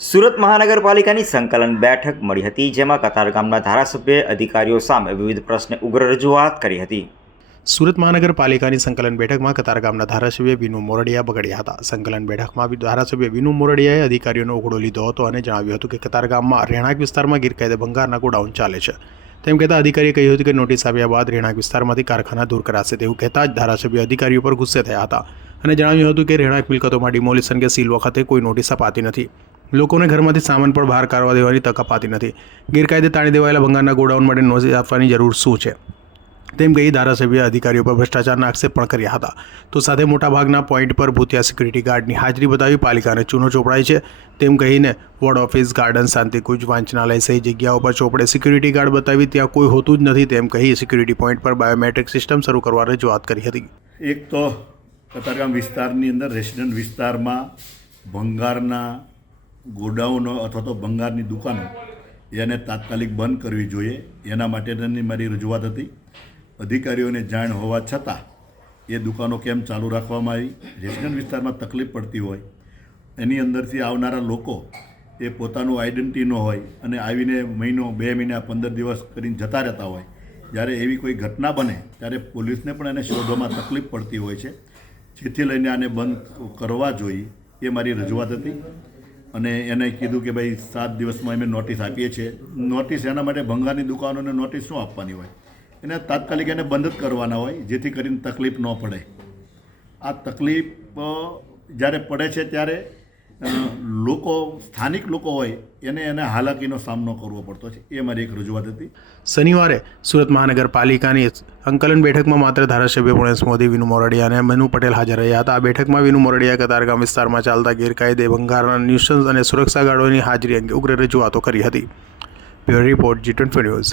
સુરત મહાનગરપાલિકાની સંકલન બેઠક મળી હતી, જેમાં કતારગામના ધારાસભ્ય, અધિકારીઓ સામે વિવિધ પ્રશ્ને ઉગ્ર રજૂઆત કરી હતી. સુરત મહાનગરપાલિકાની સંકલન બેઠકમાં કતારગામના ધારાસભ્ય વિનુ મોરડિયા બગડ્યા હતા. સંકલન બેઠકમાં ધારાસભ્ય વિનુ મોરડિયાએ અધિકારીઓનો ઓગળો લીધો હતો અને જણાવ્યું હતું કે કતારગામમાં રહેણાંક વિસ્તારમાં ગેરકાયદે ભંગારના ગોડાઉન ચાલે છે. તેમ કહેતા અધિકારીએ કહ્યું હતું કે નોટિસ આપ્યા બાદ રહેણાંક વિસ્તારમાંથી કારખાના દૂર કરાશે તેવું કહેતા જ ધારાસભ્ય અધિકારીઓ પર ગુસ્સે થયા હતા અને જણાવ્યું હતું કે રહેણાંક મિલકતોમાં ડિમોલિશન કે સીલ વખતે કોઈ નોટિસ અપાતી નથી. લોકોને ઘરમાંથી સામાન પણ બહાર કાઢવા દેવાની તક અપાતી નથી. ગેરકાયદે તાણી દેવાયેલા ભંગારના ગોડાઉન માટે નોટિસ આપવાની જરૂર શું છે? તેમ કહી ધારાસભ્ય અધિકારીઓ પર ભ્રષ્ટાચારના આક્ષેપ પણ કર્યા હતા. તો સાથે મોટાભાગના પોઈન્ટ પર ભૂતિયા સિક્યુરિટી ગાર્ડની હાજરી બતાવી પાલિકાને ચૂનો ચોપડાય છે. તેમ કહીને વોર્ડ ઓફિસ ગાર્ડન શાંતિકુંજ વાંચનાલય સહિત જગ્યાઓ પર ચોપડે સિક્યુરિટી ગાર્ડ બતાવી ત્યાં કોઈ હોતું જ નથી તેમ કહી સિક્યુરિટી પોઈન્ટ પર બાયોમેટ્રિક સિસ્ટમ શરૂ કરવા રજૂઆત કરી હતી. એક તો કતારગામ વિસ્તારની અંદર રેસિડન્ટ વિસ્તારમાં ભંગારના ગોડાઉનો અથવા તો ભંગારની દુકાનો, એને તાત્કાલિક બંધ કરવી જોઈએ. એના માટેની મારી રજૂઆત હતી. અધિકારીઓને જાણ હોવા છતાં એ દુકાનો કેમ ચાલુ રાખવામાં આવી? રેસિડન્ટ વિસ્તારમાં તકલીફ પડતી હોય. એની અંદરથી આવનારા લોકો એ પોતાનું આઈડેન્ટિટી ન હોય અને આવીને મહિનો, બે મહિના, પંદર દિવસ કરીને જતા રહેતા હોય. જ્યારે એવી કોઈ ઘટના બને, ત્યારે પોલીસને પણ એને શોધવામાં તકલીફ પડતી હોય છે. જેથી લઈને આને બંધ કરવા જોઈએ એ મારી રજૂઆત હતી. અને એને કીધું કે ભાઈ સાત દિવસમાં અમે નોટિસ આપીએ છીએ. નોટિસ એના માટે ભંગારની દુકાનોને નોટિસ શું આપવાની હોય? એને તાત્કાલિક એને બંધ જ કરવાના હોય, જેથી કરીને તકલીફ ન પડે. આ તકલીફ જ્યારે પડે છે ત્યારે લોકો, સ્થાનિક લોકો હોય, એને એને હાલાકીનો સામનો કરવો પડતો છે. એ મારી એક રજૂઆત હતી. શનિવારે સુરત મહાનગરપાલિકાની સંકલન બેઠકમાં માત્ર ધારાસભ્ય ગણેશ મોદી, વિનુ મોરડિયા અને મનુ પટેલ હાજર રહ્યા હતા. આ બેઠકમાં વિનુ મોરડિયા કતારગામ વિસ્તારમાં ચાલતા ગેરકાયદે ભંગારના ન્યુસન્સ અને સુરક્ષા ગાર્ડોની હાજરી અંગે ઉગ્ર રજૂઆતો કરી હતી. Bureau report G twenty news.